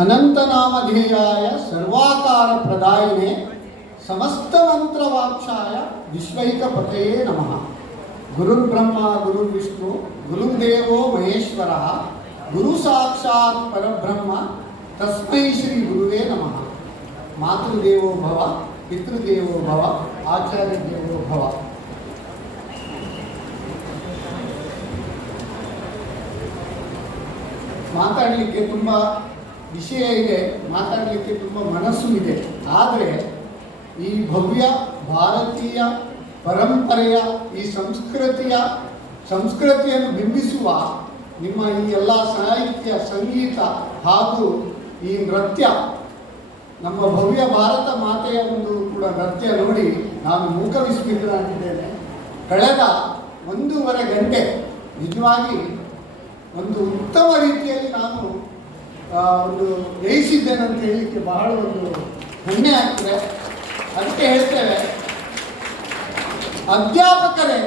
अनंतनामधेयाय सर्वाकार प्रदायिने समस्त मंत्रवाक्षाय विश्वैकपतये नमः। गुरुर्ब्रह्मा गुरुर्विष्णु गुरुर्देवो महेश्वरः गुरु साक्षात् परब्रह्म तस्मै श्री गुरुवे नमः। मातृदेवो भव पितृदेवो भव आचार्य देवो भव। ಮಾತಾಡಲಿಕ್ಕೆ ತುಂಬ ವಿಷಯ ಇದೆ, ಮಾತಾಡಲಿಕ್ಕೆ ತುಂಬ ಮನಸ್ಸು ಇದೆ. ಆದರೆ ಈ ಭವ್ಯ ಭಾರತೀಯ ಪರಂಪರೆಯ ಈ ಸಂಸ್ಕೃತಿಯನ್ನು ಬಿಂಬಿಸುವ ನಿಮ್ಮ ಈ ಎಲ್ಲ ಸಾಹಿತ್ಯ ಸಂಗೀತ ಹಾಗೂ ಈ ನೃತ್ಯ, ನಮ್ಮ ಭವ್ಯ ಭಾರತ ಮಾತೆಯ ಒಂದು ಕೂಡ ನೃತ್ಯ ನೋಡಿ ನಾನು ಮೂಕವಿಸ್ಮಿತನಾಗಿದ್ದೇನೆ. ಕಳೆದ 1.5 ಗಂಟೆ ನಿಜವಾಗಿ ಒಂದು ಉತ್ತಮ ರೀತಿಯಲ್ಲಿ ನಾನು ಒಂದು ವ್ಯಯಿಸಿದ್ದೇನೆ ಅಂತ ಹೇಳಲಿಕ್ಕೆ ಬಹಳ ಒಂದು ಹೆಮ್ಮೆ ಆಗ್ತದೆ. ಅದಕ್ಕೆ ಹೇಳ್ತೇವೆ, ಅಧ್ಯಾಪಕರೇ,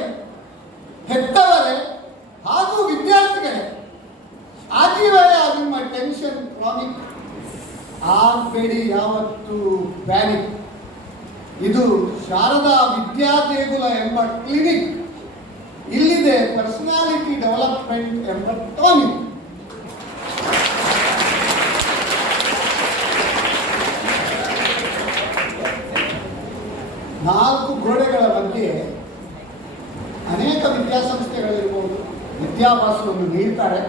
ಹೆತ್ತವರೇ ಹಾಗೂ ವಿದ್ಯಾರ್ಥಿಗಳೇ, ಆಗಿವೆ ನಿಮ್ಮ ಟೆನ್ಷನ್ ಕ್ರಾನಿಕ್ ಆಗಬೇಡಿ, ಯಾವತ್ತು ಪ್ಯಾನಿಕ್. ಇದು ಶಾರದಾ ವಿದ್ಯಾದೇಗುಲ ಎಂಬ ಕ್ಲಿನಿಕ್. ಇಲ್ಲಿದೆ ಪರ್ಸನಾಲಿಟಿ ಡೆವಲಪ್ಮೆಂಟ್ ಎಂಬ ಟಾನಿಕ್. ನಾಲ್ಕು ಗೋಡೆಗಳ ಮಧ್ಯೆ ಅನೇಕ ವಿದ್ಯಾಸಂಸ್ಥೆಗಳಿರ್ಬೋದು, ವಿದ್ಯಾಭ್ಯಾಸವನ್ನು ನೀಡ್ತಾರೆ.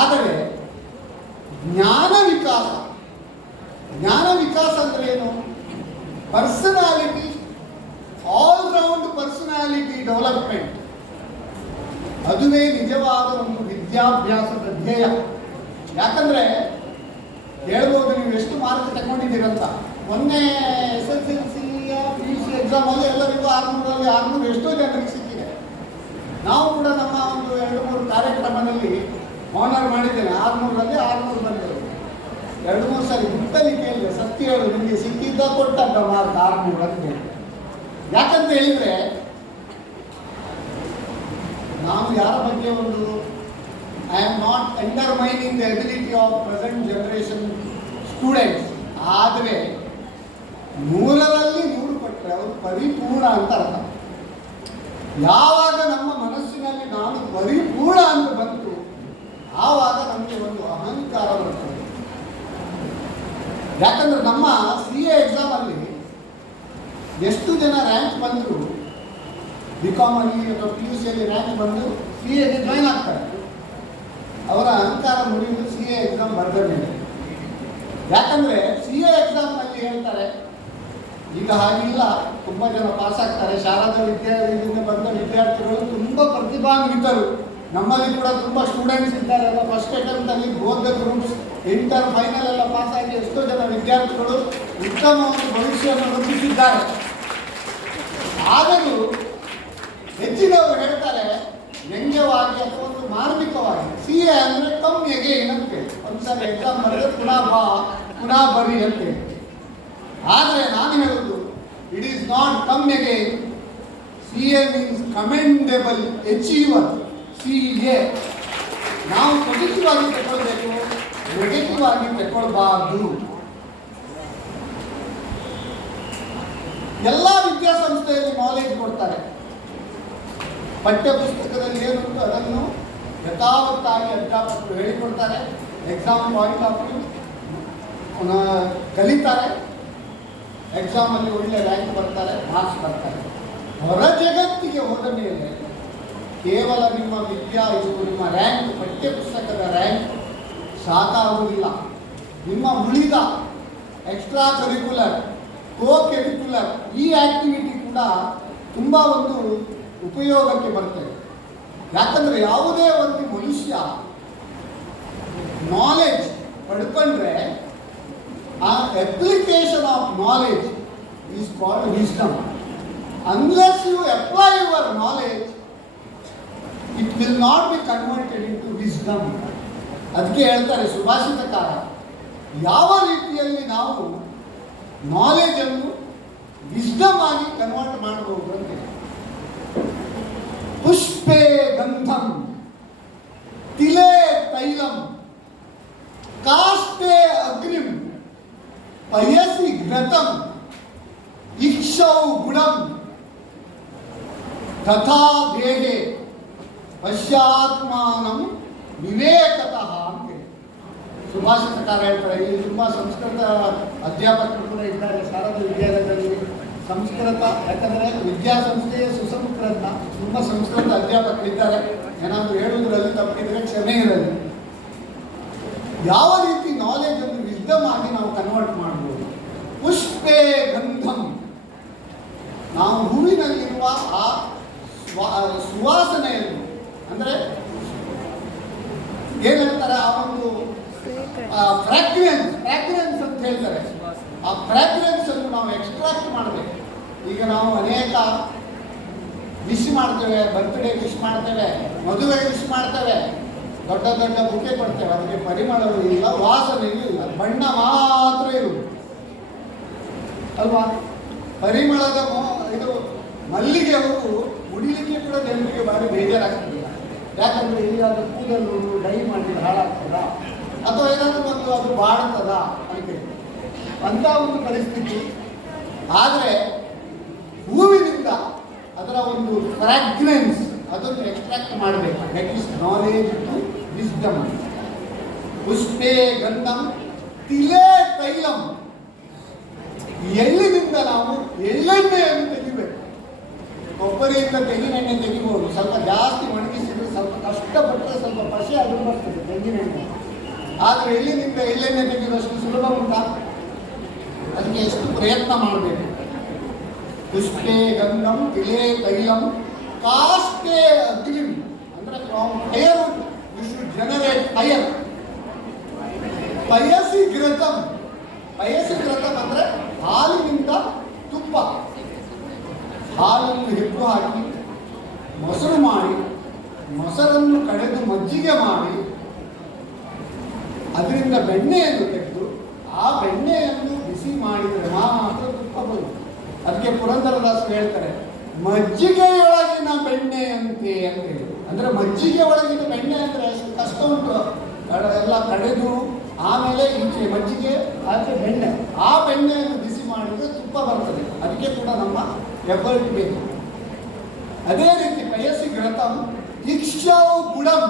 ಆದರೆ ಜ್ಞಾನ ವಿಕಾಸ ಅಂದರೆ ಏನು? Personality, all round personality development, ಅದುವೇ ನಿಜವಾದ ಒಂದು ವಿದ್ಯಾಭ್ಯಾಸದ ಧ್ಯೇಯ. ಯಾಕಂದರೆ ಹೇಳ್ಬೋದು, ನೀವು ಎಷ್ಟು ಮಾರ್ಕ್ ತಗೊಂಡಿದ್ದೀರಂತ. ಮೊನ್ನೆ SSLC PUC ಎಕ್ಸಾಮಲ್ಲಿ ಎಲ್ಲರಿಗೂ 600ರಲ್ಲಿ 600 ಎಷ್ಟೋ ಜನರಿಗೆ ಸಿಕ್ಕಿದೆ. ನಾವು ಕೂಡ ನಮ್ಮ ಒಂದು 2-3 ಕಾರ್ಯಕ್ರಮದಲ್ಲಿ ಆನರ್ ಮಾಡಿದ್ದೇನೆ. 600ರಲ್ಲಿ 600 ಬಂದಿದೆ. 2-3 ಸಾರಿ ಗುಟ್ಟಲ್ಲಿ ಕೇಳಿದೆ, ಸತ್ಯ ಹೇಳು, ನಿಮಗೆ ಸಿಕ್ಕಿದ್ದ ಕೊಟ್ಟಂತ ಮಾರ್ಕ್ 600 ಅಂತ ಹೇಳಿ. ಯಾಕಂತ ಹೇಳಿದರೆ ನಾವು ಯಾರ ಬಗ್ಗೆ ಒಂದು I am not undermining the ability of present generation students. ಆದರೆ 100ರಲ್ಲಿ 100 ಕೊಟ್ಟರೆ ಅವರು ಪರಿಪೂರ್ಣ ಅಂತ ಅರ್ಥ. ಯಾವಾಗ ನಮ್ಮ ಮನಸ್ಸಿನಲ್ಲಿ ನಾನು ಪರಿಪೂರ್ಣ ಅಂತ ಬಂತು, ಆವಾಗ ನಮಗೆ ಒಂದು ಅಹಂಕಾರ ಬರ್ತದೆ. ಯಾಕಂದ್ರೆ ನಮ್ಮ CA ಎಕ್ಸಾಮಲ್ಲಿ ಎಷ್ಟು ಜನ ರ್ಯಾಂಕ್ ಬಂದರು, BCom ಅಲ್ಲಿ ಅಥವಾ PUC ಅಲ್ಲಿ ರ್ಯಾಂಕ್ ಬಂದು CAಗೆ ಜಾಯ್ನ್ ಆಗ್ತಾರೆ. ಅವರ ಅಹಂಕಾರ ಮುರಿಯುವುದು CA ಎಕ್ಸಾಮ್ ಬರೆದ ಮೇಲೆ. ಯಾಕಂದರೆ CA ಎಕ್ಸಾಮ್ನಲ್ಲಿ ಹೇಳ್ತಾರೆ, ಈಗ ಹಾಗಿಲ್ಲ, ತುಂಬ ಜನ ಪಾಸ್ ಆಗ್ತಾರೆ. ಶಾರದಾ ವಿದ್ಯಾಲಯದಿಂದ ಬಂದ ವಿದ್ಯಾರ್ಥಿಗಳು ತುಂಬ ಪ್ರತಿಭಾನ್ವಿತರು. ನಮ್ಮಲ್ಲಿ ಕೂಡ ತುಂಬ ಸ್ಟೂಡೆಂಟ್ಸ್ ಇದ್ದಾರೆ. ಎಲ್ಲ ಫಸ್ಟ್ ಅಟೆಂಪ್ಟಲ್ಲಿ ಬೋಧ ಗ್ರೂಪ್ಸ್, ಇಂಟರ್ ಫೈನಲ್ ಎಲ್ಲ ಪಾಸ್ ಆಗಿ ಎಷ್ಟೋ ಜನ ವಿದ್ಯಾರ್ಥಿಗಳು ಉತ್ತಮ ಒಂದು ಭವಿಷ್ಯವನ್ನು ರೂಪಿಸಿದ್ದಾರೆ. ಆದರೂ ಹೆಚ್ಚಿನವರು ಹೇಳ್ತಾರೆ ವ್ಯಂಗ್ಯವಾಗಿ ಅಥವಾ ಒಂದು ಮಾರ್ಮಿಕವಾಗಿ, CA ಅಂದರೆ ಕಮ್ ಎಗೇನ್ ಅಂತೇಳಿ. ಒಂದ್ಸರಿ ಎಕ್ಸಾಮ್ ಬರೆದ್ರೆ ಪುನಃ ಬರಿ ಅಂತೇಳಿ. ಆದರೆ ನಾನು ಹೇಳುವುದು, it is not come again. CA means commendable achiever. CA ನಾವು ಪಾಸಿಟಿವ್ ಆಗಿ ತಗೊಳ್ಬೇಕು, ನೆಗೆಟಿವ್ ಆಗಿ ತಗೊಳ್ಬಾರ್ದು. ಎಲ್ಲ ವಿದ್ಯಾಸಂಸ್ಥೆಯಲ್ಲಿ ನಾಲೆಜ್ ಕೊಡ್ತಾರೆ. ಪಠ್ಯ ಪುಸ್ತಕದಲ್ಲಿ ಏನುಂಟು ಅದನ್ನು ಯಥಾವತ್ತಾಗಿ ಅಧ್ಯಾಪಕರು ಹೇಳಿಕೊಡ್ತಾರೆ. ಎಕ್ಸಾಮ್ ಪಾಯಿಂಟ್ ಆಫ್ ವ್ಯೂ ಕಲಿತಾರೆ. ಎಕ್ಸಾಮಲ್ಲಿ ಒಳ್ಳೆ ರ್ಯಾಂಕ್ ಬರ್ತಾರೆ, ಮಾರ್ಕ್ಸ್ ಬರ್ತಾರೆ. ಹೊರ ಜಗತ್ತಿಗೆ ಹೋದ ಮೇಲೆ ಕೇವಲ ನಿಮ್ಮ ನಿಮ್ಮ ರ್ಯಾಂಕ್, ಪಠ್ಯ ಪುಸ್ತಕದ ರ್ಯಾಂಕ್ ಸಾಕಾಗುವುದಿಲ್ಲ. ನಿಮ್ಮ ಉಳಿದ ಎಕ್ಸ್ಟ್ರಾ ಕರಿಕ್ಯುಲರ್, ಕರಿಕ್ಯುಲರ್ ಈ ಆಕ್ಟಿವಿಟಿ ಕೂಡ ತುಂಬ ಒಂದು ಉಪಯೋಗಕ್ಕೆ ಬರ್ತದೆ. ಯಾಕಂದರೆ ಯಾವುದೇ ಒಂದು ಮನುಷ್ಯ ನಾಲೆಜ್ ಪಡ್ಕೊಂಡ್ರೆ ಆ application of knowledge is called wisdom. Unless you apply your knowledge, it will not be converted into wisdom. ಅದಕ್ಕೆ ಹೇಳ್ತಾರೆ ಸುಭಾಷಿತಕಾರ, ಯಾವ ರೀತಿಯಲ್ಲಿ ನಾವು ನಾಲೆಜನ್ನು ವಿಸ್ಡಮ್ ಆಗಿ ಕನ್ವರ್ಟ್ ಮಾಡಬಹುದು ಅಂತ. ಪುಷ್ಪೇ ಗಂಧಂ ತಿಲೇ ತೈಲಂ ಕಾಷ್ಟೇ ಪಯಸಿ ಘ್ನತಂ ಇಕ್ಷೌ ಗುಣಂ ತಥಾ ದೇಹೆ ಪಶ್ಯಾತ್ಮಾನಂ ವಿವೇಕತಃ ಅಂತೇಳಿ ಸುಭಾಷಿತಕಾರ ಹೇಳ್ತಾರೆ. ಇಲ್ಲಿ ತುಂಬ ಸಂಸ್ಕೃತ ಅಧ್ಯಾಪಕರು ಕೂಡ ಇದ್ದಾರೆ ಶಾರದಾ ವಿದ್ಯಾಲಯದಲ್ಲಿ. ಸಂಸ್ಕೃತ ಯಾಕಂದರೆ ವಿದ್ಯಾಸಂಸ್ಥೆಯ ಸುಸಂಸ್ಕೃತ ತುಂಬ ಸಂಸ್ಕೃತ ಅಧ್ಯಾಪಕರಿದ್ದಾರೆ. ಏನಾದರೂ ಹೇಳುವುದರಲ್ಲಿ ತಪ್ಪಿದ್ರೆ ಕ್ಷಮೆ ಇರಲಿ. ಯಾವ ರೀತಿ ನಾಲೆಜ್ ಅನ್ನು ವಿಸ್ಡಮ್ ಆಗಿ ನಾವು ಕನ್ವರ್ಟ್ ಮಾಡ್ಬೋದು. ಪುಷ್ಪೇ ಗಂಧಂ, ನಾವು ಹೂವಿನಲ್ಲಿರುವ ಆ ಸುವಾಸನೆಯನ್ನು ಅಂದರೆ ಏನಂತಾರೆ ಆ ಒಂದು ಫ್ರಾಗ್ರೆನ್ಸ್ ಅಂತ ಹೇಳ್ತಾರೆ. ಆ ಫ್ರಾಗ್ರೆನ್ಸ್ ಅನ್ನು ನಾವು ಎಕ್ಸ್ಟ್ರಾಕ್ಟ್ ಮಾಡಬೇಕು. ಈಗ ನಾವು ಅನೇಕ ವಿಶ್ ಮಾಡ್ತೇವೆ, ಬರ್ತ್ಡೇ ವಿಶ್ ಮಾಡ್ತೇವೆ, ಮದುವೆ ವಿಶ್ ಮಾಡ್ತೇವೆ, ದೊಡ್ಡ ದೊಡ್ಡ ಬುಕ್ಕೆ ಕೊಡ್ತೇವೆ. ಅದಕ್ಕೆ ಪರಿಮಳವೂ ಇಲ್ಲ, ವಾಸನೆಯೂ ಇಲ್ಲ, ಬಣ್ಣ ಮಾತ್ರ ಇರುವುದು ಅಲ್ವಾ. ಪರಿಮಳದ ಇದು ಮಲ್ಲಿಗೆ ಹೂವು ಮುಡಿಲಿಕ್ಕೆ ಕೂಡ ಜನರಿಗೆ ಭಾರಿ ಬೇಜಾರಾಗ್ತದೆ. ಯಾಕಂದರೆ ಎಲ್ಲಿಯಾದ್ರೂ ಕೂದಲು ಡೈ ಮಾಡಿದ್ರೆ ಹಾಳಾಗ್ತದ ಅಥವಾ ಏನಾದರೂ ಒಂದು ಅದು ಬಾಡ್ತದ ಅಂತೇಳಿ ಅಂಥ ಒಂದು ಪರಿಸ್ಥಿತಿ. ಆದರೆ ಹೂವಿನಿಂದ ಅದರ ಒಂದು ಫ್ರಾಗ್ರೆನ್ಸ್ ಅದನ್ನು ಎಕ್ಸ್ಟ್ರಾಕ್ಟ್ ಮಾಡಬೇಕು. That is knowledge to wisdom. ಪುಷ್ಪೇ ಗಂಧಂ ತಿಲೇ ತೈಲಂ, ಎಳ್ಳಿನಿಂದ ನಾವು ಎಳ್ಳೆಣ್ಣೆಯನ್ನು ತೆಗಿಬೇಕು. ಕೊಬ್ಬರಿಯಿಂದ ತೆಂಗಿನೆಣ್ಣೆ ತೆಗಿಬೋದು, ಸ್ವಲ್ಪ ಜಾಸ್ತಿ ಒಣಗಿಸಿದ್ರೆ ಸ್ವಲ್ಪ ಕಷ್ಟಪಟ್ಟರೆ ಸ್ವಲ್ಪ ಪಶೆ ಅದು ಬರ್ತದೆ ತೆಂಗಿನೆಣ್ಣೆ. ಆದರೆ ಎಳ್ಳಿನಿಂದ ಎಳ್ಳೆಣ್ಣೆ ತೆಗೆದಷ್ಟು ಸುಲಭ ಉಂಟಾ? ಅದಕ್ಕೆ ಎಷ್ಟು ಪ್ರಯತ್ನ ಮಾಡಬೇಕು. ಪುಷ್ಪೇ ಗಂಧಂ ತಿಲೇ ತೈಲಂ ಕಾಷ್ಟೇ ಅಗ್ನಿಂ, ಅಂದರೆ fire you should generate fire. ಪಯಸಿ ಘೃತಂ, ಪಯಸಿ ಘೃತಂ ಅಂದರೆ ಹಾಲಿನಿಂದ ತುಪ್ಪ. ಹಾಲನ್ನು ಹೆಪ್ಪು ಹಾಕಿ ಮೊಸರು ಮಾಡಿ, ಮೊಸರನ್ನು ಕಡೆದು ಮಜ್ಜಿಗೆ ಮಾಡಿ, ಅದರಿಂದ ಬೆಣ್ಣೆಯನ್ನು ತೆಗೆದು ಆ ಬೆಣ್ಣೆಯನ್ನು ಬಿಸಿ ಮಾಡಿದರೆ ಮಾತ್ರ ತುಪ್ಪ ಬರುವುದು. ಅದಕ್ಕೆ ಪುರಂದರದಾಸರು ಹೇಳ್ತಾರೆ ಮಜ್ಜಿಗೆಯೊಳಗಿನ ಬೆಣ್ಣೆಯಂತೆ ಅಂತ ಹೇಳಿ. ಅಂದರೆ ಮಜ್ಜಿಗೆ ಒಳಗಿನ ಬೆಣ್ಣೆ ಅಂದರೆ ಅಷ್ಟು ಕಷ್ಟ ಉಂಟು. ಎಲ್ಲ ಕಡೆದು ಆಮೇಲೆ ಈಚೆ ಮಜ್ಜಿಗೆ ಆಚೆ ಬೆಣ್ಣೆ, ಆ ಬೆಣ್ಣೆಯನ್ನು ಬಿಸಿ ಮಾಡಿದರೆ ತುಪ್ಪ ಬರ್ತದೆ. ಅದಕ್ಕೆ ಕೂಡ ನಮ್ಮ ಎಫರ್ಟ್ ಬೇಕು. ಅದೇ ರೀತಿ ಪಯಸಿ ಘೃತಂ ಇಕ್ಷೌ ಗುಣಂ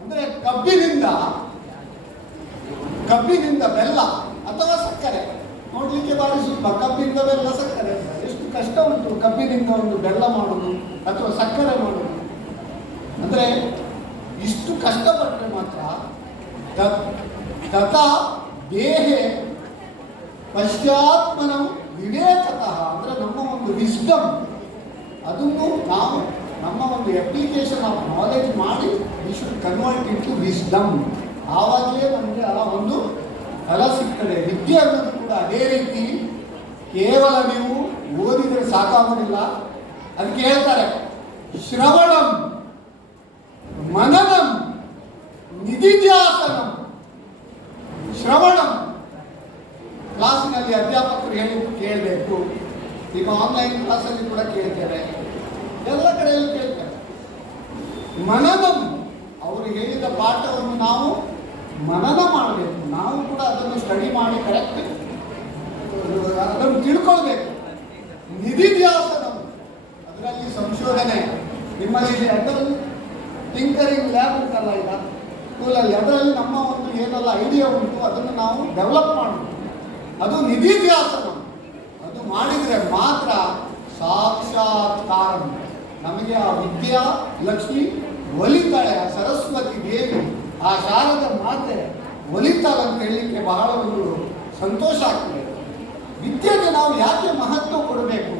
ಅಂದರೆ ಕಬ್ಬಿನಿಂದ ಬೆಲ್ಲ ಅಥವಾ ಸಕ್ಕರೆ. ನೋಡಲಿಕ್ಕೆ ಭಾರಿ ಸುಲಭ, ಕಬ್ಬಿನಿಂದ ಬೆಲ್ಲ ಸಕ್ಕರೆ. ಎಷ್ಟು ಕಷ್ಟ ಉಂಟು ಕಬ್ಬಿನಿಂದ ಒಂದು ಬೆಲ್ಲ ಮಾಡೋದು ಅಥವಾ ಸಕ್ಕರೆ ಮಾಡೋದು. ಅಂದರೆ ಇಷ್ಟು ಕಷ್ಟಪಟ್ಟರೆ ಮಾತ್ರ ತಥಾ ದೇಹೆ ಪಶ್ಚಾತ್ಮನಂ ವಿವೇಕತಃ ಅಂದರೆ ನಮ್ಮ ಒಂದು ವಿಸ್ಡಮ್ ಅದನ್ನು ನಾವು ನಮ್ಮ ಒಂದು ಅಪ್ಲಿಕೇಶನ್ ಆಫ್ ನಾಲೆಜ್ ಮಾಡಿ we should convert into wisdom. ಆವಾಗಲೇ ನಮಗೆ ಆ ಒಂದು ಫಲ ಸಿಗ್ತದೆ. ವಿದ್ಯೆ ಅನ್ನೋದು ಕೂಡ ಅದೇ ರೀತಿ ಕೇವಲ ನೀವು ಓದಿದರೆ ಸಾಕಾಗೋದಿಲ್ಲ. ಅದಕ್ಕೆ ಹೇಳ್ತಾರೆ ಶ್ರವಣಂ ಮನನಂ ನಿಧಿಧ್ಯಾಸನಂ. ಶ್ರವಣಂ ಕ್ಲಾಸಿನಲ್ಲಿ ಅಧ್ಯಾಪಕರು ಹೇಳಿದ್ದು ಕೇಳಬೇಕು. ಈಗ ಆನ್ಲೈನ್ ಕ್ಲಾಸಲ್ಲಿ ಕೂಡ ಕೇಳ್ತೇವೆ, ಎಲ್ಲ ಕಡೆಯಲ್ಲೂ ಕೇಳ್ತೇವೆ. ಮನನಂ ಅವರು ಹೇಳಿದ ಪಾಠವನ್ನು ನಾವು ಮನನ ಮಾಡಬೇಕು. ನಾವು ಕೂಡ ಅದನ್ನು ಸ್ಟಡಿ ಮಾಡಿ ಕರೆಕ್ಟ್ ಅದನ್ನು ತಿಳ್ಕೊಳ್ಬೇಕು. ನಿಧಿಧ್ಯಾಸನಂ ಅದರಲ್ಲಿ ಸಂಶೋಧನೆ. ನಿಮ್ಮಲ್ಲಿ ಅದರಲ್ಲಿ ಟಿಂಕರಿಂಗ್ ಲ್ಯಾಬ್ ಉಂಟಲ್ಲ ಈಗ ಸ್ಕೂಲಲ್ಲಿ, ಅದರಲ್ಲಿ ನಮ್ಮ ಒಂದು ಏನೆಲ್ಲ ಐಡಿಯಾ ಉಂಟು ಅದನ್ನು ನಾವು ಡೆವಲಪ್ ಮಾಡಬೇಕು. ಅದು ನಿಧಿಧ್ಯಾಸನ. ಅದು ಮಾಡಿದರೆ ಮಾತ್ರ ಸಾಕ್ಷಾತ್ಕಾರ ನಮಗೆ ಆ ವಿದ್ಯಾ ಲಕ್ಷ್ಮಿ ಒಲಿತಾಳೆ. ಆ ಸರಸ್ವತಿ ದೇವಿ, ಆ ಶಾರದ ಮಾತೆ ಒಲಿತಾಳೆ ಅಂತ ಹೇಳಲಿಕ್ಕೆ ಬಹಳ ಒಂದು ಸಂತೋಷ ಆಗ್ತದೆ. ವಿದ್ಯೆಗೆ ನಾವು ಯಾಕೆ ಮಹತ್ವ ಕೊಡಬೇಕು?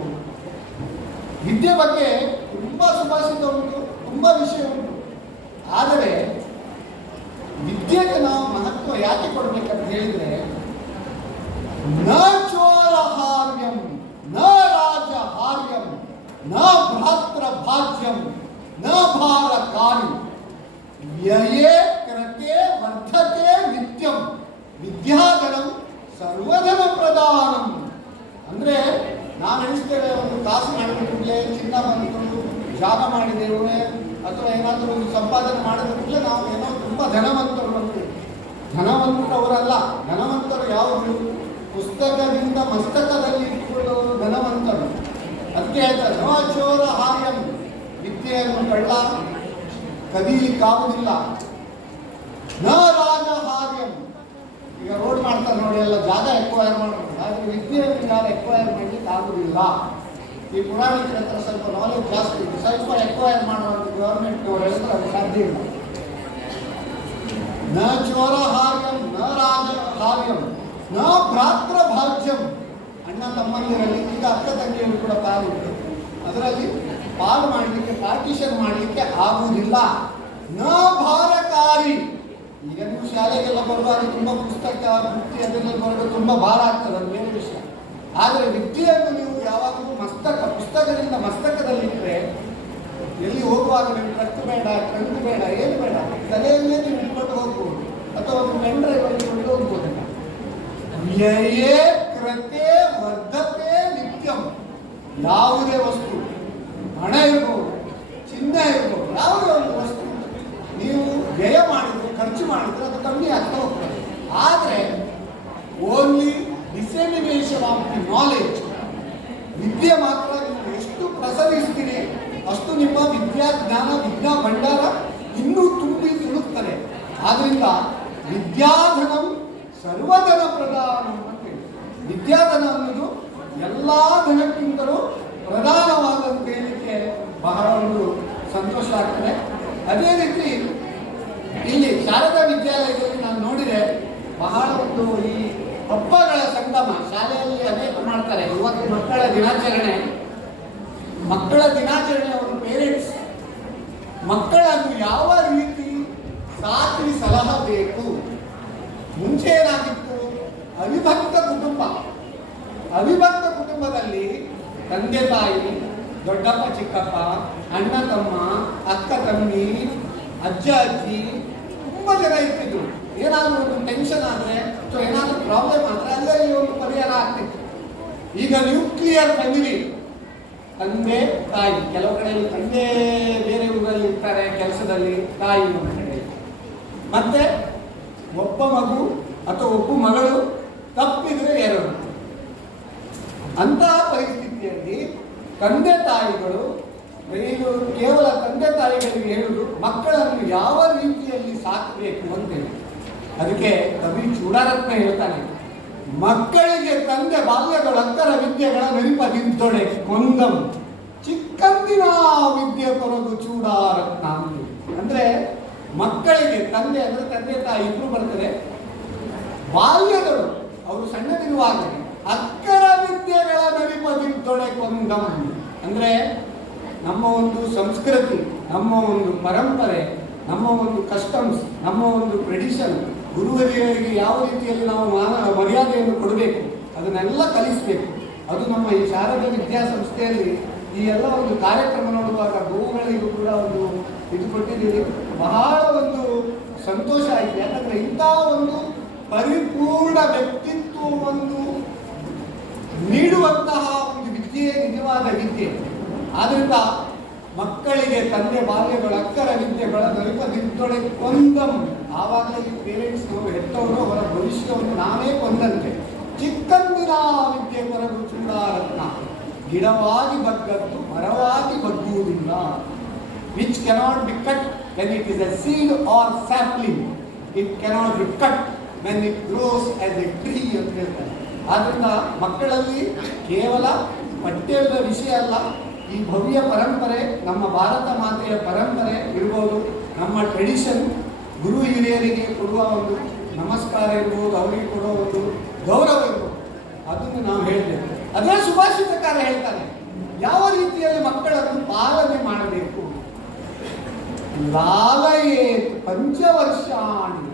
ವಿದ್ಯೆ ಬಗ್ಗೆ ತುಂಬ ಸುಭಾಷಿತ ಉಂಟು, ತುಂಬ ವಿಷಯ ಉಂಟು. ಆದರೆ ವಿದ್ಯೆಗೆ ನಾವು ಮಹತ್ವ ಯಾಕೆ ಕೊಡಬೇಕಂತ ಹೇಳಿದರೆ ನ ಚೋರ ಹಾರ್ಯಂ ನ ರಾಜ ಹಾರ್ಯಂ ನ ಭ್ರಾತೃ ಭಾಜ್ಯಂ ನ ಭಾರಕಾರಿ ವ್ಯಯೇ ಕೃತೆ ವರ್ಧತೆ ನಿತ್ಯಂ ವಿದ್ಯಾಧನಂ ಸರ್ವಧನ ಪ್ರದಾನಂ. ಅಂದರೆ ನಾವು ಎಣಿಸ್ತೇವೆ ಒಂದು ಕಾಸು ಮಾಡಿಬಿಟ್ರೆ ಚಿನ್ನ ಬಂದು ಜಾಗ ಮಾಡಿದ್ದೇವೆ ಅಥವಾ ಏನಾದರೂ ಒಂದು ಸಂಪಾದನೆ ಮಾಡಿದ್ರೆ ನಾವು ಏನೋ ತುಂಬ ಧನವಂತರು ಬಂದ್ವಿ. ಧನವಂತರು ಅವರಲ್ಲ. ಧನವಂತರು ಯಾವುದು? ಪುಸ್ತಕದಿಂದ ಮಸ್ತಕದಲ್ಲಿ ಇಟ್ಟುಕೊಳ್ಳುವನು ಧನವಂತನು. ಅದಕ್ಕೆ ಹೇಳ್ತಾರೆ ನ ಚೋರ ಹಾರ್ಯಂ, ವಿದ್ಯೆಯನ್ನು ಕಳ್ಳ ಕದೀಲಿಕ್ಕಾಗುವುದಿಲ್ಲ. ನ ರಾಜ ಹಾರ್ಯಂ, ಈಗ ರೋಡ್ ಮಾಡ್ತಾರೆ ನೋಡಿ, ಎಲ್ಲ ಜಾಗ ಎಕ್ವೈರ್ ಮಾಡ್ತಾರೆ, ಆದರೆ ವಿದ್ಯೆಯನ್ನು ಯಾರು ಎಕ್ವೈರ್ ಮಾಡಲಿಕ್ಕೆ ಆಗುವುದಿಲ್ಲ. ಈ ಪುರಾಣಿಕರ ಹತ್ರ ಸ್ವಲ್ಪ ನಾಲೆಜ್ ಜಾಸ್ತಿ ಇದೆ, ಸ್ವಲ್ಪ ಎಕ್ವೈರ್ ಮಾಡುವಂಥ ಗವರ್ಮೆಂಟ್ನವರು ಹೇಳಿದ್ರೆ ಅದು ಸಾಧ್ಯ ಇಲ್ಲ. ನ ಚೋರ ಹಾರ್ಯಂ ನ ರಾಜ ಹಾರ್ಯಂ ನ ಭ್ರಾತೃ ಭಾಗ್ಯಂ, ಅಣ್ಣ ತಮ್ಮಂದಿರಲ್ಲಿ ಈಗ ಅಕ್ಕ ತಂಗಿಯರು ಕೂಡ ಪಾಲಿದೆ, ಅದರಲ್ಲಿ ಪಾಲು ಮಾಡಲಿಕ್ಕೆ ಪಾರ್ಟಿಷನ್ ಮಾಡಲಿಕ್ಕೆ ಆಗುವುದಿಲ್ಲ. ನ ಭಾರಕಾರಿ, ಈಗ ನೀವು ಶಾಲೆಗೆಲ್ಲ ಬರುವಾಗ ತುಂಬ ಪುಸ್ತಕ ಬುತ್ತಿ ಅದೆಲ್ಲ ಬರೋದು ತುಂಬ ಭಾರ ಆಗ್ತದೆ, ಅದು ಬೇರೆ ವಿಷಯ. ಆದರೆ ವಿದ್ಯೆಯನ್ನು ನೀವು ಯಾವಾಗಲೂ ಪುಸ್ತಕದಿಂದ ಮಸ್ತಕದಲ್ಲಿಟ್ಟರೆ ಎಲ್ಲಿ ಹೋಗುವಾಗ ನೀವು ಟ್ರಕ್ ಬೇಡ, ಟ್ರಂಕ್ ಬೇಡ, ಏನು ಬೇಡ, ತಲೆಯಲ್ಲೇ ನೀವು ಇಟ್ಕೊಂಡು ಹೋಗ್ಬೋದು, ಅಥವಾ ಒಂದು ಪೆನ್ ಡ್ರೈವ್ ಇಟ್ಕೊಂಡು ಹೋಗ್ಬೋದು. ವ್ಯಯೇ ಕೃತೆ ವರ್ಧತೆ ನಿತ್ಯಂ, ಯಾವುದೇ ವಸ್ತು, ಹಣ ಇರ್ಬೋದು, ಚಿನ್ನ ಇರ್ಬೋದು, ಯಾವುದೇ ಒಂದು ವಸ್ತು ನೀವು ವ್ಯಯ ಮಾಡಿದ್ರೆ, ಖರ್ಚು ಮಾಡಿದ್ರೆ ಅದು ಕಮ್ಮಿ ಆಗ್ತಾ ಹೋಗ್ತದೆ. ಆದರೆ only dissemination of the knowledge, ವಿದ್ಯೆ ಮಾತ್ರ ನೀವು ಎಷ್ಟು ಪ್ರಸರಿಸ್ತೀರಿ ಅಷ್ಟು ನಿಮ್ಮ ವಿದ್ಯಾಜ್ಞಾನ ವಿದ್ಯಾ ಭಂಡಾರ ಇನ್ನೂ ತುಂಬಿ ತುಳುಕ್ತದೆ. ಆದ್ರಿಂದ ವಿದ್ಯಾಧನಂ ಸರ್ವಧನ ಪ್ರಧಾನಂ ಅಂತ ಹೇಳಿ, ವಿದ್ಯಾಧನ ಅನ್ನೋದು ಎಲ್ಲ ಧನಕ್ಕಿಂತಲೂ ಪ್ರಧಾನವಾದಂತ ಹೇಳಿಕೆ ಬಹಳ ಒಂದು ಸಂತೋಷ ಆಗ್ತದೆ. ಅದೇ ರೀತಿ ಇಲ್ಲಿ ಶಾರದಾ ವಿದ್ಯಾಲಯದಲ್ಲಿ ನಾನು ನೋಡಿದೆ, ಬಹಳ ಒಂದು ಈ ಹಬ್ಬಗಳ ಸಂಗಮ ಶಾಲೆಯಲ್ಲಿ ಅನೇಕ ಮಾಡ್ತಾರೆ. ಇವತ್ತು ಮಕ್ಕಳ ದಿನಾಚರಣೆ ಅವರು ಪೇರೆಂಟ್ಸ್ ಮಕ್ಕಳನ್ನು ಯಾವ ರೀತಿ ಸಾಕಿ ಸಲಹಬೇಕು. ಮುಂಚೆ ಏನಾಗಿತ್ತು, ಅವಿಭಕ್ತ ಕುಟುಂಬದಲ್ಲಿ ತಂದೆ ತಾಯಿ, ದೊಡ್ಡಪ್ಪ ಚಿಕ್ಕಪ್ಪ, ಅಣ್ಣ ತಮ್ಮ, ಅಕ್ಕ ತಂಗಿ, ಅಜ್ಜ ಅಜ್ಜಿ ತುಂಬ ಜನ ಇರ್ತಿದ್ರು. ಏನಾದರೂ ಒಂದು ಟೆನ್ಷನ್ ಆದರೆ ಅಥವಾ ಏನಾದರೂ ಪ್ರಾಬ್ಲಮ್ ಆದರೆ ಅಲ್ಲಲ್ಲಿ ಒಂದು ಪರಿಹಾರ ಆಗ್ತಿತ್ತು. ಈಗ ನ್ಯೂಕ್ಲಿಯರ್ ಫ್ಯಾಮಿಲಿ, ತಂದೆ ತಾಯಿ, ಕೆಲವು ಕಡೆಯಲ್ಲಿ ತಂದೆ ಬೇರೆ ಊರಲ್ಲಿ ಇರ್ತಾರೆ ಕೆಲಸದಲ್ಲಿ, ತಾಯಿ ಒಂದು ಕಡೆ, ಮತ್ತೆ ಒಬ್ಬ ಮಗು ಅಥವಾ ಒಬ್ಬ ಮಗಳು ತಪ್ಪಿದ್ರೆ ಎರಡು. ಅಂತಹ ಪರಿಸ್ಥಿತಿಯಲ್ಲಿ ತಂದೆ ತಾಯಿಗಳು, ಕೇವಲ ತಂದೆ ತಾಯಿಗಳಿಗೆ ಹೇಳುವುದು ಮಕ್ಕಳನ್ನು ಯಾವ ರೀತಿಯಲ್ಲಿ ಸಾಕಬೇಕು ಅಂತೇಳಿ. ಅದಕ್ಕೆ ಕವಿ ಚೂಡಾರತ್ನ ಹೇಳ್ತಾನೆ, ಮಕ್ಕಳಿಗೆ ತಂದೆ ಬಾಲ್ಯದೊಳಕ್ಕರ ವಿದ್ಯೆಗಳ ನೆನಪದಿಂದೊಡೆ ಕೊಂದಂ ಚಿಕ್ಕಂದಿನ ವಿದ್ಯೆ ಕೊರಗು ಚೂಡಾರತ್ನ ಅಂತ. ಅಂದ್ರೆ ಮಕ್ಕಳಿಗೆ ತಂದೆ ಅಂದ್ರೆ ತಂದೆ ತಾಯಿ ಇಬ್ರು ಬರ್ತದೆ, ಬಾಲ್ಯದಳು ಅವರು ಸಣ್ಣದಿರುವಾಗ ಅಕ್ಕರ ವಿದ್ಯೆಗಳ ನೆನಪದಿಂದೊಡೆ ಕೊಂದಂ ಅಂದ್ರೆ ನಮ್ಮ ಒಂದು ಸಂಸ್ಕೃತಿ, ನಮ್ಮ ಒಂದು ಪರಂಪರೆ, ನಮ್ಮ ಒಂದು ಕಸ್ಟಮ್ಸ್, ನಮ್ಮ ಒಂದು ಟ್ರೆಡಿಷನ್, ಗುರುವರಿಯರಿಗೆ ಯಾವ ರೀತಿಯಲ್ಲಿ ನಾವು ಮರ್ಯಾದೆಯನ್ನು ಕೊಡಬೇಕು ಅದನ್ನೆಲ್ಲ ಕಲಿಸಬೇಕು. ಅದು ನಮ್ಮ ಈ ಶಾರದಾ ವಿದ್ಯಾಸಂಸ್ಥೆಯಲ್ಲಿ ಈ ಎಲ್ಲ ಒಂದು ಕಾರ್ಯಕ್ರಮ ನೋಡುವಾಗ ಗೋವುಗಳಿಗೂ ಕೂಡ ಒಂದು ಇದು ಕೊಟ್ಟಿದ್ದೀರಿ. ಬಹಳ ಒಂದು ಸಂತೋಷ ಆಯಿತು. ಯಾಕಂದರೆ ಇಂಥ ಒಂದು ಪರಿಪೂರ್ಣ ವ್ಯಕ್ತಿತ್ವವನ್ನು ನೀಡುವಂತಹ ಒಂದು ವಿದ್ಯೆ ನಿಜವಾದ ವಿದ್ಯೆ. ಆದ್ದರಿಂದ ಮಕ್ಕಳಿಗೆ ತಂದೆ ಬಾಲ್ಯಗಳು ಅಕ್ಕರ ವಿದ್ಯೆಗಳ ನಲಿಪದಿಂದೊಡೆ ಕೊಂದಂ. ಆವಾಗಲೇ ಈ ಪೇರೆಂಟ್ಸ್ ಹೆತ್ತವರು ಅವರ ಭವಿಷ್ಯವನ್ನು ನಾವೇ ಕೊಂದಂತೆ. ಚಿಕ್ಕಂದಿನ ವಿದ್ಯೆ ಕೊರಗು ಚೂಡಾರತ್ನ, ಗಿಡವಾಗಿ ಬಗ್ಗದ್ದು ಮರವಾಗಿ ಬಗ್ಗುವುದಿಲ್ಲ. Which cannot be cut when it is a seed or sapling, it cannot be cut when it grows as a tree ಅಂತ ಹೇಳ್ತಾರೆ. ಆದ್ದರಿಂದ ಮಕ್ಕಳಲ್ಲಿ ಕೇವಲ ಪಠ್ಯದ ವಿಷಯ ಅಲ್ಲ, ಈ ಭವ್ಯ ಪರಂಪರೆ, ನಮ್ಮ ಭಾರತ ಮಾತೆಯ ಪರಂಪರೆ ಇರ್ಬೋದು, ನಮ್ಮ ಟ್ರೆಡಿಷನ್, ಗುರು ಹಿರಿಯರಿಗೆ ಕೊಡುವ ಒಂದು ನಮಸ್ಕಾರ ಇರ್ಬೋದು, ಅವರಿಗೆ ಕೊಡುವ ಒಂದು ಗೌರವ ಇರ್ಬೋದು, ಅದನ್ನು ನಾವು ಹೇಳ್ತೇವೆ. ಅದೇ ಸುಭಾಷಿತಕಾರ ಹೇಳ್ತಾನೆ, ಯಾವ ರೀತಿಯಲ್ಲಿ ಮಕ್ಕಳನ್ನು ಪಾಲನೆ ಮಾಡಬೇಕು. ಲಾಲಯೇತ್ ಪಂಚವರ್ಷಾಣಿ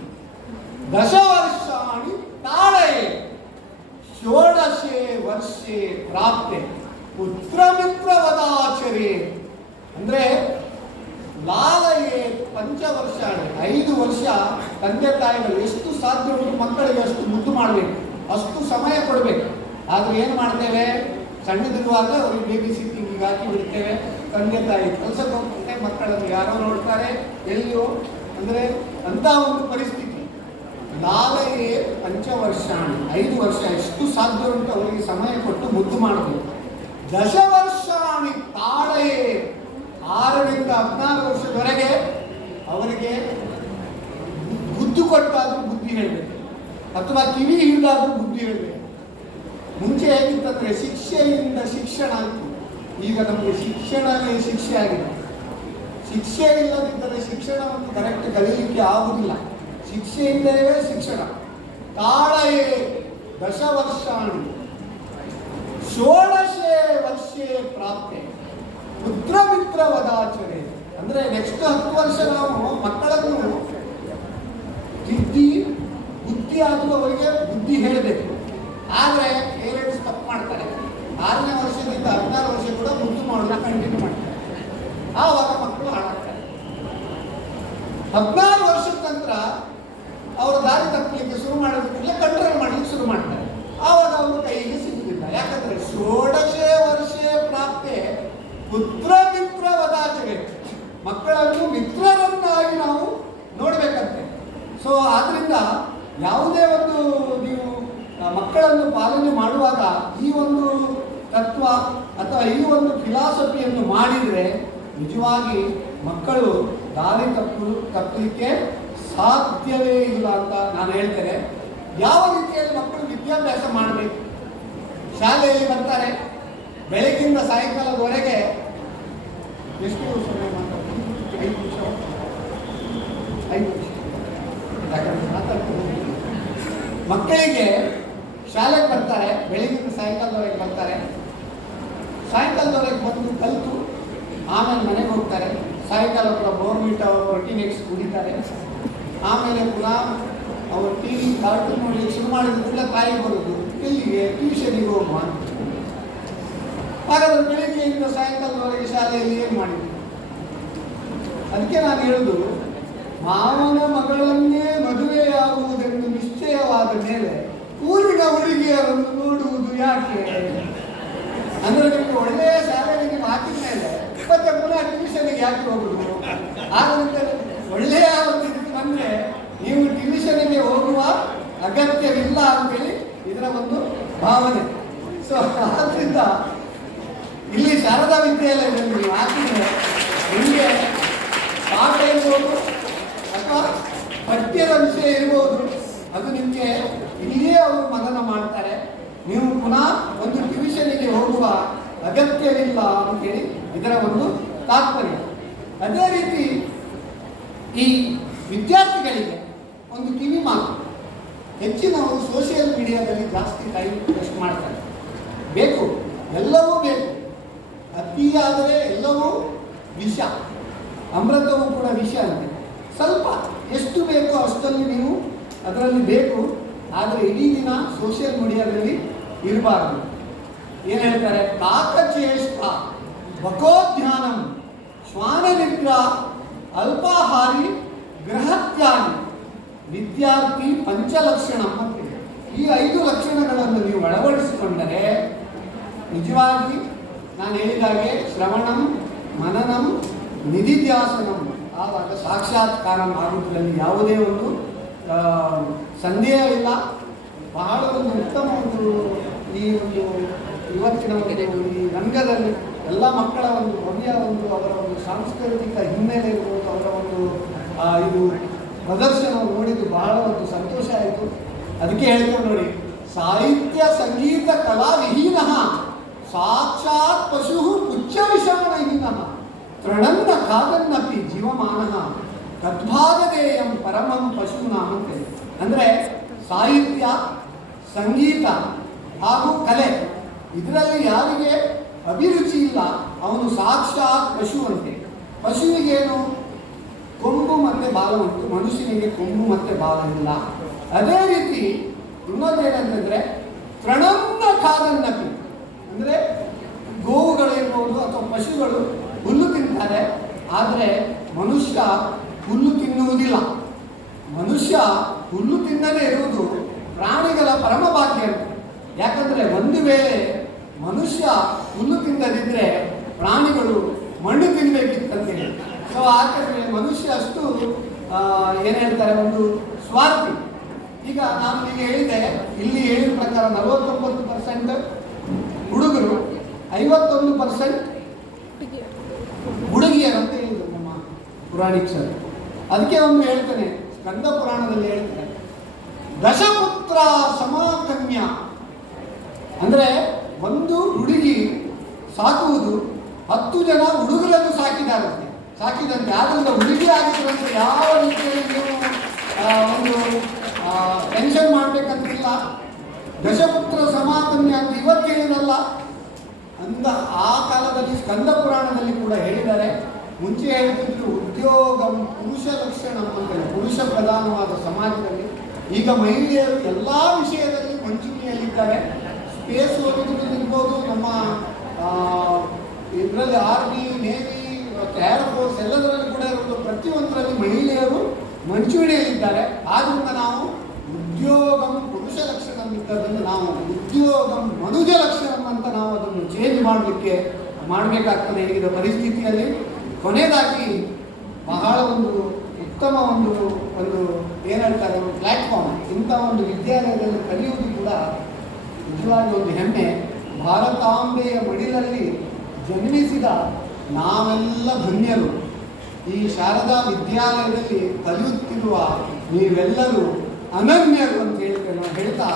ದಶವರ್ಷಾಣಿ ತಾಳಯೇ ಷೋಡಶೆ ವರ್ಷೆ ಪ್ರಾಪ್ತೆ ಪುತ್ರ ಮಿತ್ರವದಾಚರೇ. ಅಂದ್ರೆ ಲಾಲಯೇ ಪಂಚವರ್ಷ, 5 ವರ್ಷ ತಂದೆ ತಾಯಿಗಳು ಎಷ್ಟು ಸಾಧ್ಯ ಉಂಟು ಮಕ್ಕಳಿಗೆ ಅಷ್ಟು ಮುದ್ದು ಮಾಡಬೇಕು, ಅಷ್ಟು ಸಮಯ ಕೊಡಬೇಕು. ಆದ್ರೆ ಏನು ಮಾಡ್ತೇವೆ, ಸಣ್ಣದಿರುವಾಗ ಅವ್ರಿಗೆ ಬೇಬಿ ಸಿಟ್ಟಿಂಗಿಗೆ ಹಾಕಿ ಬಿಡ್ತೇವೆ. ತಂದೆ ತಾಯಿ ಕೆಲಸಕ್ಕೆ ಹೋಗ್ತೇವೆ, ಮಕ್ಕಳನ್ನು ಯಾರೋ ನೋಡ್ತಾರೆ, ಎಲ್ಲಿಯೋ, ಅಂದ್ರೆ ಅಂತ ಒಂದು ಪರಿಸ್ಥಿತಿ. ಲಾಲಯೇ ಪಂಚವರ್ಷಾಣಿ 5 ವರ್ಷ ಎಷ್ಟು ಸಾಧ್ಯ ಉಂಟು ಅವರಿಗೆ ಸಮಯ ಕೊಟ್ಟು ಮುದ್ದು ಮಾಡಬೇಕು. ದಶವರ್ಷಾಣಿ ತಾಳೆಯೇ 6ರಿಂದ 16 ವರ್ಷದವರೆಗೆ ಅವರಿಗೆ ಬುದ್ಧಿ ಕೊಟ್ಟಾದ್ರೂ ಬುದ್ಧಿ ಹೇಳಬೇಕು ಅಥವಾ ಕಿವಿ ಹಿಡಿದಾದ್ರೂ ಬುದ್ಧಿ ಹೇಳಬೇಕು. ಮುಂಚೆ ಹೇಗಿತ್ತಂದ್ರೆ ಶಿಕ್ಷೆಯಿಂದ ಶಿಕ್ಷಣ ಆಯಿತು, ಈಗ ನಮಗೆ ಶಿಕ್ಷಣವೇ ಶಿಕ್ಷೆ ಆಗಿದೆ. ಶಿಕ್ಷೆ ಇಲ್ಲದಿದ್ದರೆ ಶಿಕ್ಷಣವನ್ನು ಕರೆಕ್ಟ್ ಕಲಿಯಲಿಕ್ಕೆ ಆಗುವುದಿಲ್ಲ. ಶಿಕ್ಷೆಯಿಂದಲೇ ಶಿಕ್ಷಣ. ತಾಳಯೇ ದಶವರ್ಷಾಣಿ ಷೋಡಶೇ ವರ್ಷೇ ಪ್ರಾಪ್ತೆ ಪುತ್ರ ಮಿತ್ರ ವದಾಚರೆ. ಅಂದ್ರೆ ನೆಕ್ಸ್ಟ್ 10 ವರ್ಷ ನಾವು ಮಕ್ಕಳನ್ನು ಬುದ್ಧಿ ಆದರೂ ಅವರಿಗೆ ಬುದ್ಧಿ ಹೇಳಬೇಕು. ಆದರೆ ಪೇರೆಂಟ್ಸ್ ತಪ್ಪು ಮಾಡ್ತಾರೆ. 6ನೇ ವರ್ಷದಿಂದ 16 ವರ್ಷ ಕೂಡ ಮುದ್ದು ಮಾಡೋದು ಕಂಟಿನ್ಯೂ ಮಾಡ್ತಾರೆ. ಆವಾಗ ಮಕ್ಕಳು ಹಾಳಾಗ್ತಾರೆ. 16 ವರ್ಷದ ನಂತರ ಅವರ ದಾರಿ ತಪ್ಪಲಿಕ್ಕೆ ಶುರು ಮಾಡೋದಕ್ಕಿಂತ ಕಂಟ್ರೋಲ್ ಮಾಡಲಿಕ್ಕೆ ಶುರು ಮಾಡ್ತಾರೆ. ಆವಾಗ ಅವರು ಕೈಗೆ ಸಿಗುವುದಿಲ್ಲ. ಯಾಕಂದ್ರೆ ಷೋಡಶೇ ವರ್ಷೇ ಪ್ರಾಪ್ತೆ ಪುತ್ರ ಮಿತ್ರ ವದಾಚರೆ. ಮಕ್ಕಳನ್ನು ಮಿತ್ರರನ್ನಾಗಿ ನಾವು ನೋಡ್ಬೇಕಂತೆ. ಸೊ ಆದ್ರಿಂದ ಯಾವುದೇ ಒಂದು ನೀವು ಮಕ್ಕಳನ್ನು ಪಾಲನೆ ಮಾಡುವಾಗ ಈ ಒಂದು ತತ್ವ ಅಥವಾ ಈ ಒಂದು ಫಿಲಾಸಫಿಯನ್ನು ಮಾಡಿದರೆ ನಿಜವಾಗಿ ಮಕ್ಕಳು ದಾರಿ ತಪ್ಪಲಿಕ್ಕೆ ಸಾಧ್ಯವೇ ಇಲ್ಲ ಅಂತ ನಾನು ಹೇಳ್ತೇನೆ. ಯಾವ ರೀತಿಯಲ್ಲಿ ಮಕ್ಕಳು ವಿದ್ಯಾಭ್ಯಾಸ ಮಾಡಬೇಕು? ಶಾಲೆಯಲ್ಲಿ ಬರ್ತಾರೆ, ಬೆಳಗ್ಗಿಂದ ಸಾಯಂಕಾಲದವರೆಗೆ ಎಷ್ಟು ಸಮಯ ಮಾತಾಡ್ತಾರೆ? 5 ನಿಮಿಷ. ಮಕ್ಕಳಿಗೆ ಶಾಲೆಗೆ ಬರ್ತಾರೆ, ಬೆಳಗಿನ ಸಾಯಂಕಾಲದವರೆಗೆ ಬರ್ತಾರೆ. ಸಾಯಂಕಾಲದವರೆಗೆ ಬಂದು ಕಲಿತು ಆಮೇಲೆ ಮನೆಗೆ ಹೋಗ್ತಾರೆ. ಸಾಯಂಕಾಲ ಕೂಡ ಬೋರ್ಮಿಟ ಪ್ರೋಟೀನ್ ಎಕ್ಸ್ ಕುಡಿತಾರೆ. ಆಮೇಲೆ ಪುನಃ ಅವರು TV ಕಾರ್ಟೂನ್ ನೋಡಲಿಕ್ಕೆ ಶುರು ಮಾಡಿದ ಕೂಡ ತಾಯಿ ಬರೋದು ಎಲ್ಲಿಗೆ ಟ್ಯೂಷನಿಗೆ ಹೋಗುವ. ಹಾಗಾದ್ರೆ ಬೆಳಗ್ಗೆಯಿಂದ ಸಾಯಂಕಾಲದವರೆಗೆ ಶಾಲೆಯಲ್ಲಿ ಏನು ಮಾಡಿದ್ರು? ಅದಕ್ಕೆ ನಾನು ಹೇಳುದು, ಮಾವನ ಮಗಳನ್ನೇ ಮದುವೆಯಾಗುವುದೆಂದು ನಿಶ್ಚಯವಾದ ಮೇಲೆ ಊರಿನ ಹುಡುಗಿಯರನ್ನು ನೋಡುವುದು ಯಾಕೆ? ಅಂದ್ರೆ ನಿಮಗೆ ಒಳ್ಳೆಯ ಶಾಲೆಗೆ ನೀವು ಹಾಕಿದ ಮೇಲೆ ಮತ್ತೆ ಪುನಃ ಟ್ಯೂಷನ್ಗೆ ಯಾಕೆ ಹೋಗುದು? ಆದ್ದರಿಂದ ಒಳ್ಳೆಯ ಒಂದು ಅಂದ್ರೆ ನೀವು ಟ್ಯೂಷನ್ಗೆ ಹೋಗುವ ಅಗತ್ಯವಿಲ್ಲ ಅಂತೇಳಿ ಇದರ ಒಂದು ಭಾವನೆ. ಸೊ ಆದ್ರಿಂದ ಇಲ್ಲಿ ಶಾರದಾ ವಿದ್ಯಾಲಯದಲ್ಲಿ ನೀವು ಹಾಕಿದ್ರೆ ನಿಮಗೆ ಪಾಠ ಇರ್ಬೋದು ಅಥವಾ ಪಠ್ಯದ ವಿಷಯ ಇರ್ಬೋದು, ಅದು ನಿಮಗೆ ಇಲ್ಲಿಯೇ ಅವರು ಮನನ ಮಾಡ್ತಾರೆ. ನೀವು ಪುನಃ ಒಂದು ಟ್ಯೂಷನ್ಗೆ ಹೋಗುವ ಅಗತ್ಯವಿಲ್ಲ ಅಂತೇಳಿ ಇದರ ಒಂದು ತಾತ್ಪರ್ಯ. ಅದೇ ರೀತಿ ಈ ವಿದ್ಯಾರ್ಥಿಗಳಿಗೆ ಒಂದು ಕಿವಿ ಮಾತು, ಹೆಚ್ಚಿನವರು ಸೋಷಿಯಲ್ ಮೀಡಿಯಾದಲ್ಲಿ ಜಾಸ್ತಿ ಟೈಮ್ ವೇಸ್ಟ್ ಮಾಡ್ತಾರೆ. ಬೇಕು, ಎಲ್ಲವೂ ಬೇಕು. ಅತಿಯಾದರೆ ಎಲ್ಲವೂ ವಿಷ, ಅಮೃತವೂ ಕೂಡ ವಿಷ ಅಂತೆ. ಸ್ವಲ್ಪ ಎಷ್ಟು ಬೇಕೋ ಅಷ್ಟಲ್ಲಿ ನೀವು ಅದರಲ್ಲಿ ಬೇಕು, ಆದರೆ ಇಡೀ ದಿನ ಸೋಷಿಯಲ್ ಮೀಡಿಯಾದಲ್ಲಿ ಇರಬಾರ್ದು. ಏನು ಹೇಳ್ತಾರೆ? ಕಾಕಚೇಷ್ಟ ಬಕೋಧ್ಯಾನಂ ಶ್ವಾನನಿದ್ರ ಅಲ್ಪಾಹಾರಿ ಗೃಹತ್ಯಾಗಿ ವಿದ್ಯಾರ್ಥಿ ಪಂಚಲಕ್ಷಣ ಅಂತ. ಈ 5 ಲಕ್ಷಣಗಳನ್ನು ನೀವು ಅಳವಡಿಸಿಕೊಂಡರೆ ನಿಜವಾಗಿ ನಾನು ಹೇಳಿದಾಗೆ ಶ್ರವಣಂ ಮನನಂ ನಿಧಿಧ್ಯಾಸನಂ ಆವಾಗ ಸಾಕ್ಷಾತ್ಕಾರ ಮಾಡುವುದರಲ್ಲಿ ಯಾವುದೇ ಒಂದು ಸಂದೇಹವಿಲ್ಲ. ಬಹಳ ಒಂದು ಉತ್ತಮ ಒಂದು ಈ ಒಂದು ಇವತ್ತಿನ ಒಂದು ಈ ರಂಗದಲ್ಲಿ ಎಲ್ಲ ಮಕ್ಕಳ ಒಂದು ಭವ್ಯ ಒಂದು ಅವರ ಒಂದು ಸಾಂಸ್ಕೃತಿಕ ಹಿನ್ನೆಲೆ ಇರ್ಬೋದು, ಅವರ ಒಂದು ಇದು ಪ್ರದರ್ಶನ ನೋಡಿದ್ದು ಬಹಳ ಒಂದು ಸಂತೋಷ ಆಯಿತು. ಅದಕ್ಕೆ ಹೇಳ್ತೇವೆ ನೋಡಿ, ಸಾಹಿತ್ಯ ಸಂಗೀತ ಕಲಾ ವಿಹೀನ ಸಾಕ್ಷಾತ್ ಪಶು ಪುಚ್ಚ ವಿಷಾಣಹೀನ ತೃಣನ್ನ ಖಾದನ್ನಪಿ ಜೀವಮಾನ ತದ್ಭಾಗದೇಯಂ ಪರಮಂ ಪಶೂನಾಂ ಅಂತ. ಅಂದರೆ ಸಾಹಿತ್ಯ, ಸಂಗೀತ ಹಾಗೂ ಕಲೆ ಇದರಲ್ಲಿ ಯಾರಿಗೆ ಅಭಿರುಚಿ ಇಲ್ಲ ಅವನು ಸಾಕ್ಷಾತ್ ಪಶು ಅಂತೆ. ಪಶುವಿಗೇನು ಕೊಂಬು ಮತ್ತೆ ಬಾಲ ಉಂಟು, ಮನುಷ್ಯನಿಗೆ ಕೊಂಬು ಮತ್ತೆ ಬಾಲ ಇಲ್ಲ. ಅದೇ ರೀತಿ ಇನ್ನೊಂದೇನಂತಂದ್ರೆ ತೃಣನ್ನ ಖಾದನ್ನಪಿ, ಅಂದರೆ ಗೋವುಗಳಿರ್ಬೋದು ಅಥವಾ ಪಶುಗಳು ಹುಲ್ಲು ತಿಂತಾರೆ, ಆದರೆ ಮನುಷ್ಯ ಹುಲ್ಲು ತಿನ್ನುವುದಿಲ್ಲ. ಮನುಷ್ಯ ಹುಲ್ಲು ತಿನ್ನದೇ ಇರುವುದು ಪ್ರಾಣಿಗಳ ಪರಮ ಭಾಗ್ಯ ಅಂತ. ಯಾಕಂದರೆ ಒಂದು ವೇಳೆ ಮನುಷ್ಯ ಹುಲ್ಲು ತಿನ್ನದಿದ್ದರೆ ಪ್ರಾಣಿಗಳು ಮಣ್ಣು ತಿನ್ನಬೇಕಿತ್ತಂತೇಳಿ. ಸೊ ಯಾಕಂದರೆ ಮನುಷ್ಯ ಅಷ್ಟು ಏನು ಹೇಳ್ತಾರೆ, ಒಂದು ಸ್ವಾರ್ಥಿ. ಈಗ ನಾನು ಈಗ ಹೇಳಿದೆ, ಇಲ್ಲಿ ಹೇಳಿದ ಪ್ರಕಾರ 49% ಹುಡುಗರು, 51% ಹುಡುಗಿಯರು ಅಂತ ಹೇಳಿದ್ರು ನಮ್ಮ ಪುರಾಣಿಕರು. ಅದಕ್ಕೆ ಒಂದು ಹೇಳ್ತಾನೆ, ಸ್ಕಂದ ಪುರಾಣದಲ್ಲಿ ಹೇಳ್ತಾರೆ, ದಶಪುತ್ರ ಸಮಾಕನ್ಯ ಅಂದ್ರೆ ಒಂದು ಹುಡುಗಿ ಸಾಕುವುದು 10 ಜನ ಹುಡುಗರನ್ನು ಸಾಕಿದಂತೆ. ಆದ್ರಿಂದ ಹುಡುಗಿ ಆಗಿದ್ರಂತೆ ಯಾವ ರೀತಿಯಲ್ಲಿ ನೀವು ಒಂದು ಟೆನ್ಷನ್ ಮಾಡ್ಬೇಕಂತಿಲ್ಲ. ದಶಪುತ್ರ ಸಮಾಕನ್ಯ ಅಂತ ಇವತ್ತು ಹೇಳಿದಲ್ಲ, ಅಂದ ಆ ಕಾಲದಲ್ಲಿ ಸ್ಕಂದ ಪುರಾಣದಲ್ಲಿ ಕೂಡ ಹೇಳಿದ್ದಾರೆ. ಮುಂಚೆ ಹೇಳ್ತಿದ್ರು ಉದ್ಯೋಗಂ ಪುರುಷ ಲಕ್ಷಣ ಅಂತೇಳಿ, ಪುರುಷ ಪ್ರಧಾನವಾದ ಸಮಾಜದಲ್ಲಿ ಈಗ ಮಹಿಳೆಯರು ಎಲ್ಲ ವಿಷಯದಲ್ಲಿ ಮುಂಚೂಣಿಯಲ್ಲಿದ್ದಾರೆ. ಸ್ಪೇಸ್ ಓದಿರ್ಬೋದು, ನಮ್ಮ ಇದರಲ್ಲಿ ಆರ್ಮಿ, ನೇವಿ, ಏರ್ ಫೋರ್ಸ್ ಎಲ್ಲದರಲ್ಲಿ ಕೂಡ ಇರೋದು, ಪ್ರತಿಯೊಂದರಲ್ಲಿ ಮಹಿಳೆಯರು ಮುಂಚೂಣಿಯಲ್ಲಿದ್ದಾರೆ. ಆದ್ದರಿಂದ ನಾವು ಉದ್ಯೋಗಂ ಪುರುಷ ಲಕ್ಷಣ ಇದ್ದದನ್ನು ನಾವು ಉದ್ಯೋಗಂ ಮನುಜ ಲಕ್ಷಣ ಅಂತ ನಾವು ಅದನ್ನು ಚೇಂಜ್ ಮಾಡಬೇಕಾಗ್ತದೆ ಈಗಿನ ಪರಿಸ್ಥಿತಿಯಲ್ಲಿ. ಕೊನೆಯದಾಗಿ ಬಹಳ ಒಂದು ಉತ್ತಮ ಒಂದು ಏನು ಹೇಳ್ತಾರೆ, ಒಂದು ಪ್ಲ್ಯಾಟ್ಫಾರ್ಮ್, ಇಂಥ ಒಂದು ವಿದ್ಯಾಲಯದಲ್ಲಿ ಕಲಿಯುವುದು ಕೂಡ ನಿಜವಾಗಿ ಒಂದು ಹೆಮ್ಮೆ. ಭಾರತಾಂಬೆಯ ಮಡಿಲಲ್ಲಿ ಜನ್ಮಿಸಿದ ನಾವೆಲ್ಲ ಧನ್ಯರು. ಈ ಶಾರದಾ ವಿದ್ಯಾಲಯದಲ್ಲಿ ಕಲಿಯುತ್ತಿರುವ ನೀವೆಲ್ಲರೂ ಅನನ್ಯರು ಅಂತ ಹೇಳ್ತಾ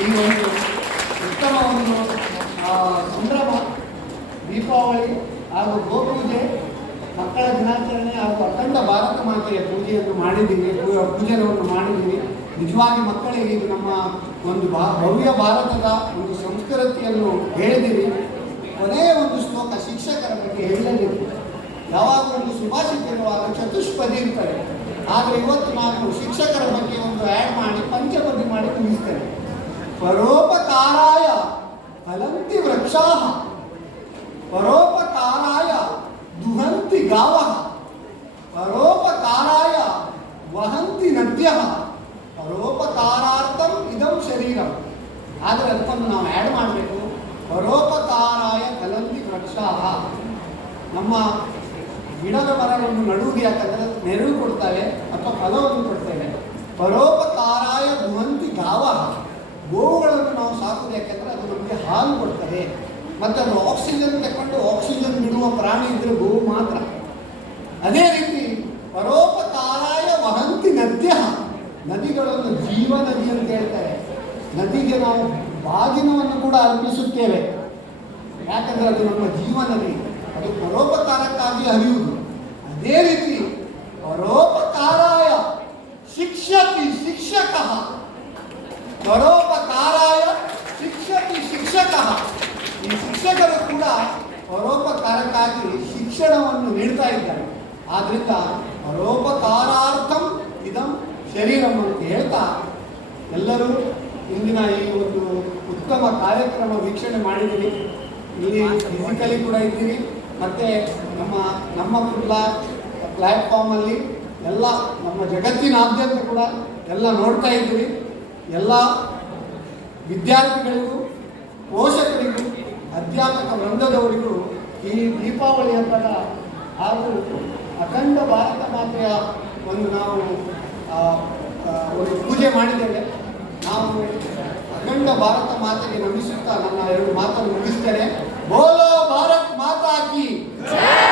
ಈ ಒಂದು ಉತ್ತಮ ಒಂದು ಸಂಭ್ರಮ, ದೀಪಾವಳಿ ಹಾಗೂ ಗೋಪೂಜೆ, ಮಕ್ಕಳ ದಿನಾಚರಣೆ ಹಾಗೂ ಅಖಂಡ ಭಾರತ ಮಾತೆಯ ಪೂಜೆಯನ್ನು ಮಾಡಿದ್ದೀವಿ. ನಿಜವಾಗಿ ಮಕ್ಕಳಿಗೆ ಇದು ನಮ್ಮ ಒಂದು ಭವ್ಯ ಭಾರತದ ಒಂದು ಸಂಸ್ಕೃತಿಯನ್ನು ಹೇಳಿದ್ದೀವಿ. ಕೊನೆಯ ಒಂದು ಶ್ಲೋಕ ಶಿಕ್ಷಕರ ಬಗ್ಗೆ ಹೇಳಲಿಕ್ಕೆ, ಯಾವಾಗ ಒಂದು ಸುಭಾಷಿತ ಇರುವಾಗ ಚತುಷ್ಪದಿ ಇರ್ತಾರೆ, ಆದರೆ ಇವತ್ತು ನಾನು ಶಿಕ್ಷಕರ ಬಗ್ಗೆ ಒಂದು ಆ್ಯಡ್ ಮಾಡಿ ಪಂಚಪದಿ ಮಾಡಿ ಮುಗಿಸ್ತೇನೆ. ಪರೋಪಕಾರಾಯ ಫಲಂತಿ ವೃಕ್ಷಾಃ, ಪರೋಪಕಾರಾಯ ದುಹಂತಿ ಗಾವಃ, ಪರೋಪಕಾರಾಯ ವಹಂತಿ ನದ್ಯಃ, ಪರೋಪಕಾರಾರ್ಥಂ ಇದಂ ಶರೀರಂ. ಆದರೆ ಅದನ್ನು ನಾವು ಆ್ಯಡ್ ಮಾಡಬೇಕು. ಪರೋಪಕಾರಾಯ ಫಲಂತಿ ವೃಕ್ಷಾಃ, ನಮ್ಮ ಗಿಡದ ಮರವನ್ನು ನಡುವುದು ಯಾಕಂದರೆ ನೆರಳು ಕೊಡ್ತವೆ ಅಥವಾ ಫಲವನ್ನು ಕೊಡ್ತೇವೆ. ಪರೋಪಕಾರಾಯ ದುಹಂತಿ ಗಾವಃ, ಗೋವುಗಳನ್ನು ನಾವು ಸಾಕುವುದು ಯಾಕೆಂದರೆ ಅದು ನಮಗೆ ಹಾಲು ಕೊಡ್ತದೆ. ಮತ್ತು ಅದು ಆಕ್ಸಿಜನ್ ತಗೊಂಡು ಆಕ್ಸಿಜನ್ ಬಿಡುವ ಪ್ರಾಣಿ ಇದ್ದರೆ ಗೋವು ಮಾತ್ರ. ಅದೇ ರೀತಿ ಪರೋಪಕಾರಾಯ ವಹಂತಿ ನದ್ಯ, ನದಿಗಳನ್ನು ಜೀವ ನದಿ ಅಂತ ಹೇಳ್ತಾರೆ. ನದಿಗೆ ನಾವು ಬಾಗಿನವನ್ನು ಕೂಡ ಅರ್ಪಿಸುತ್ತೇವೆ, ಯಾಕಂದರೆ ಅದು ನಮ್ಮ ಜೀವ ನದಿ, ಅದು ಪರೋಪಕಾರಕ್ಕಾಗಿ ಹರಿಯುವುದು. ಅದೇ ರೀತಿ ಪರೋಪಕಾರಾಯ ಶಿಕ್ಷತಿ ಶಿಕ್ಷಕ, ಪರೋಪಕಾರಾಯ ಶಿಕ್ಷತಿ ಶಿಕ್ಷಕ. ಈ ಶಿಕ್ಷಕರು ಕೂಡ ಪರೋಪಕಾರಕ್ಕಾಗಿ ಶಿಕ್ಷಣವನ್ನು ನೀಡ್ತಾ ಇದ್ದಾರೆ. ಆದ್ದರಿಂದ ಪರೋಪಕಾರಾರ್ಥಂ ಇದಂ ಶರೀರಂ ಅಂತ ಹೇಳ್ತಾ, ಎಲ್ಲರೂ ಇಂದಿನ ಈ ಒಂದು ಉತ್ತಮ ಕಾರ್ಯಕ್ರಮ ವೀಕ್ಷಣೆ ಮಾಡಿದ್ದೀರಿ. ಇಲ್ಲಿ ಫಿಸಿಕಲಿ ಕೂಡ ಇದ್ದೀರಿ, ಮತ್ತು ನಮ್ಮ ಪ್ಲ್ಯಾಟ್ಫಾರ್ಮಲ್ಲಿ ಎಲ್ಲ ನಮ್ಮ ಜಗತ್ತಿನಾದ್ಯಂತ ಕೂಡ ಎಲ್ಲ ನೋಡ್ತಾ ಇದ್ದೀರಿ. ಎಲ್ಲ ವಿದ್ಯಾರ್ಥಿಗಳಿಗೂ, ಪೋಷಕರಿಗೂ, ಅಧ್ಯಾಪಕ ವೃಂದದವರಿಗೂ ಈ ದೀಪಾವಳಿ ಹಬ್ಬದ ಹಾಗೂ ಅಖಂಡ ಭಾರತ ಮಾತೆಯ ಒಂದು ನಾವು ಒಂದು ಪೂಜೆ ಮಾಡಿದ್ದೇವೆ. ನಾವು ಅಖಂಡ ಭಾರತ ಮಾತೆಗೆ ನಮಿಸುತ್ತಾ ನನ್ನ 2 ಮಾತನ್ನು ಮುಗಿಸ್ತೇನೆ. ಬೋಲೋ ಭಾರತ್ ಮಾತಾ ಕಿ ಜೈ.